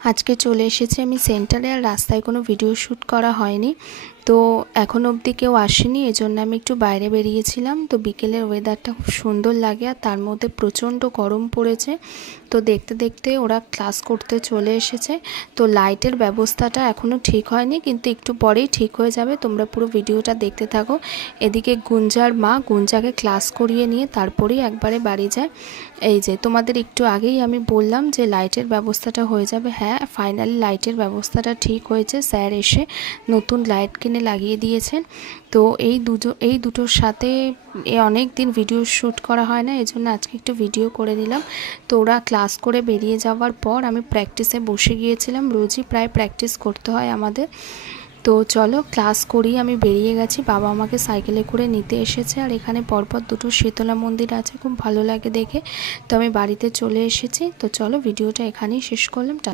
আজকে চলে এসেছি আমি সেন্টারে, আর রাস্তায় কোনো ভিডিও শ্যুট করা হয়নি। তো এখন অবধি কেউ আসেনি, এজন্য আমি একটু বাইরে বেরিয়েছিলাম। তো বিকেলের ওয়েদারটা খুব সুন্দর লাগে, আর তার মধ্যে প্রচণ্ড গরম পড়েছে। তো দেখতে দেখতে ওরা ক্লাস করতে চলে এসেছে। তো লাইটের ব্যবস্থাটা এখনও ঠিক হয়নি, কিন্তু একটু পরেই ঠিক হয়ে যাবে। তোমরা পুরো ভিডিওটা দেখতে থাকো। এদিকে গুঞ্জার মা গুঞ্জাকে ক্লাস করিয়ে নিয়ে তারপরেই একবারে বাড়ি যায়। এই যে তোমাদের একটু আগেই আমি বললাম যে লাইটের ব্যবস্থাটা হয়ে যাবে। হ্যাঁ, ফাইনালি লাইটের ব্যবস্থাটা ঠিক হয়েছে। স্যার এসে নতুন লাইট কিনে লাগিয়ে দিয়েছেন। তো এই দুটোর সাথে অনেক দিন ভিডিও শ্যুট করা হয় না, এজন্য আজকে একটু ভিডিও করে নিলাম। তো ওরা ক্লাস করে বেরিয়ে যাওয়ার পর আমি প্র্যাকটিসে বসে গিয়েছিলাম। রোজই প্রায় প্র্যাকটিস করতে হয় আমাদের। তো চলো, ক্লাস করিয়ে আমি বেরিয়ে গেছি। বাবা আমাকে সাইকেলে করে নিতে এসেছে, আর এখানে পরপর দুটো শীতলা মন্দির আছে, খুব ভালো লাগে দেখে। তো আমি বাড়িতে চলে এসেছি। তো চলো, ভিডিওটা এখানেই শেষ করলাম।